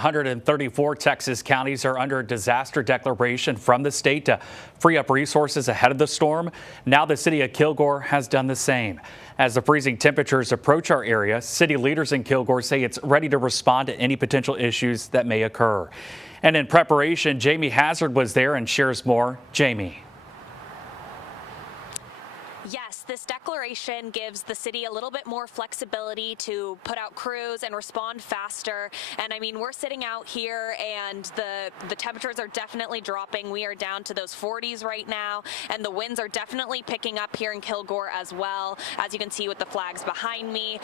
134 Texas counties are under a disaster declaration from the state to free up resources ahead of the storm. Now the city of Kilgore has done the same. As the freezing temperatures approach our area, city leaders in Kilgore say it's ready to respond to any potential issues that may occur. And in preparation, Jamie Hazard was there and shares more. Jamie. Yes, this declaration gives the city a little bit more flexibility to put out crews and respond faster. And I mean, we're sitting out here and the temperatures are definitely dropping. We are down to those 40s right now, and the winds are definitely picking up here in Kilgore as well, as you can see with the flags behind me.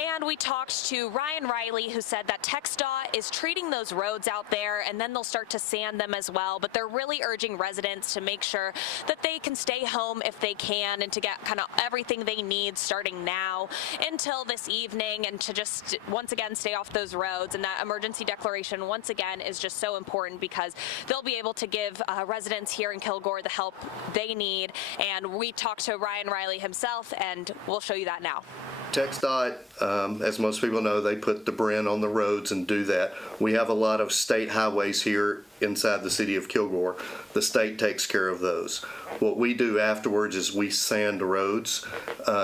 And we talked to Ryan Riley, who said that TxDOT is treating those roads out there and then they'll start to sand them as well. But they're really urging residents to make sure that they can stay home if they can and to get kind of everything they need starting now until this evening, and to just once again stay off those roads. And that emergency declaration once again is just so important because they'll be able to give residents here in Kilgore the help they need. And we talked to Ryan Riley himself, and we'll show you that now. TxDOT, as most people know, they put the brine on the roads and do that. We have a lot of state highways here inside the city of Kilgore. The state takes care of those. What we do afterwards is we sand the roads.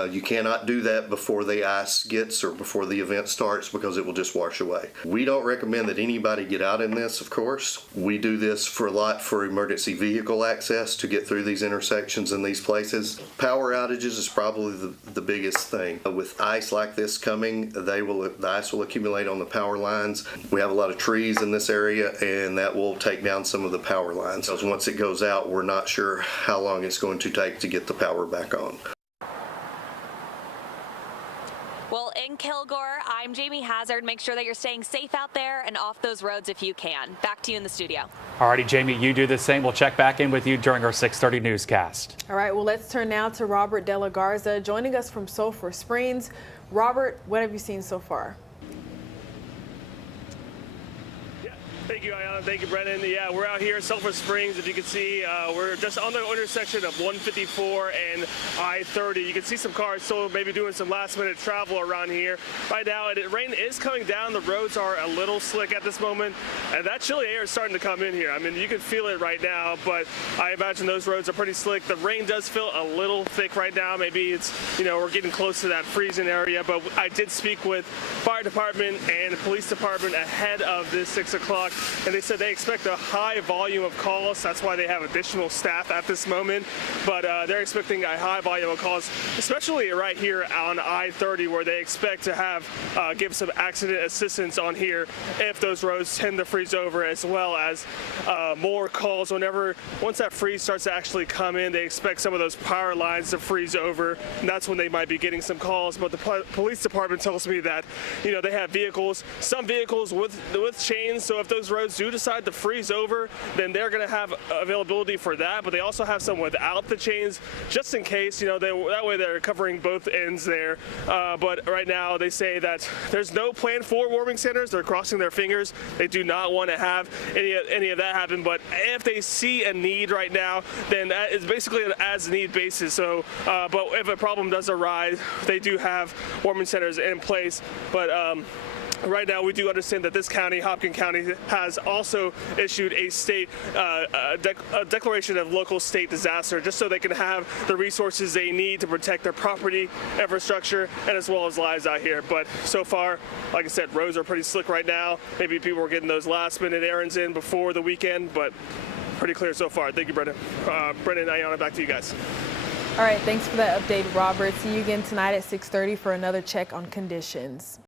You cannot do that before the ice gets or before the event starts because it will just wash away. We don't recommend that anybody get out in this, of course. We do this for emergency vehicle access to get through these intersections and these places. Power outages is probably the biggest thing. With ice like this coming, the ice will accumulate on the power lines. We have a lot of trees in this area, and that will take down some of the power lines. Because once it goes out, we're not sure how long it's going to take to get the power back on. Well, in Kilgore, I'm Jamie Hazard. Make sure that you're staying safe out there and off those roads if you can. Back to you in the studio. All righty, Jamie, you do the same. We'll check back in with you during our 6:30 newscast. All right, well, let's turn now to Robert De La Garza joining us from Sulphur Springs. Robert, what have you seen so far? Thank you, Ayana. Thank you, Brennan. Yeah, we're out here at Sulphur Springs. As you can see, we're just on the intersection of 154 and I-30. You can see some cars still maybe doing some last-minute travel around here. Right now, rain is coming down. The roads are a little slick at this moment, and that chilly air is starting to come in here. I mean, you can feel it right now, but I imagine those roads are pretty slick. The rain does feel a little thick right now. Maybe it's, we're getting close to that freezing area, but I did speak with fire department and police department ahead of this 6 o'clock. And they said they expect a high volume of calls. That's why they have additional staff at this moment. But they're expecting a high volume of calls, especially right here on I-30, where they expect to have give some accident assistance on here if those roads tend to freeze over, as well as more calls once that freeze starts to actually come in. They expect some of those power lines to freeze over, and that's when they might be getting some calls. But the police department tells me that they have some vehicles with chains, so if those roads do decide to freeze over, then they're going to have availability for that. But they also have some without the chains, just in case. That way they're covering both ends there. But right now they say that there's no plan for warming centers. They're crossing their fingers. They do not want to have any of that happen. But if they see a need right now, then that is basically an as-need basis. So, but if a problem does arise, they do have warming centers in place. But right now, we do understand that this county, Hopkins County, has also issued a state a declaration of local state disaster, just so they can have the resources they need to protect their property, infrastructure, and as well as lives out here. But so far, like I said, roads are pretty slick right now. Maybe people are getting those last-minute errands in before the weekend, but pretty clear so far. Thank you, Brendan. Brendan and Ayana, back to you guys. All right, thanks for that update, Robert. See you again tonight at 6:30 for another check on conditions.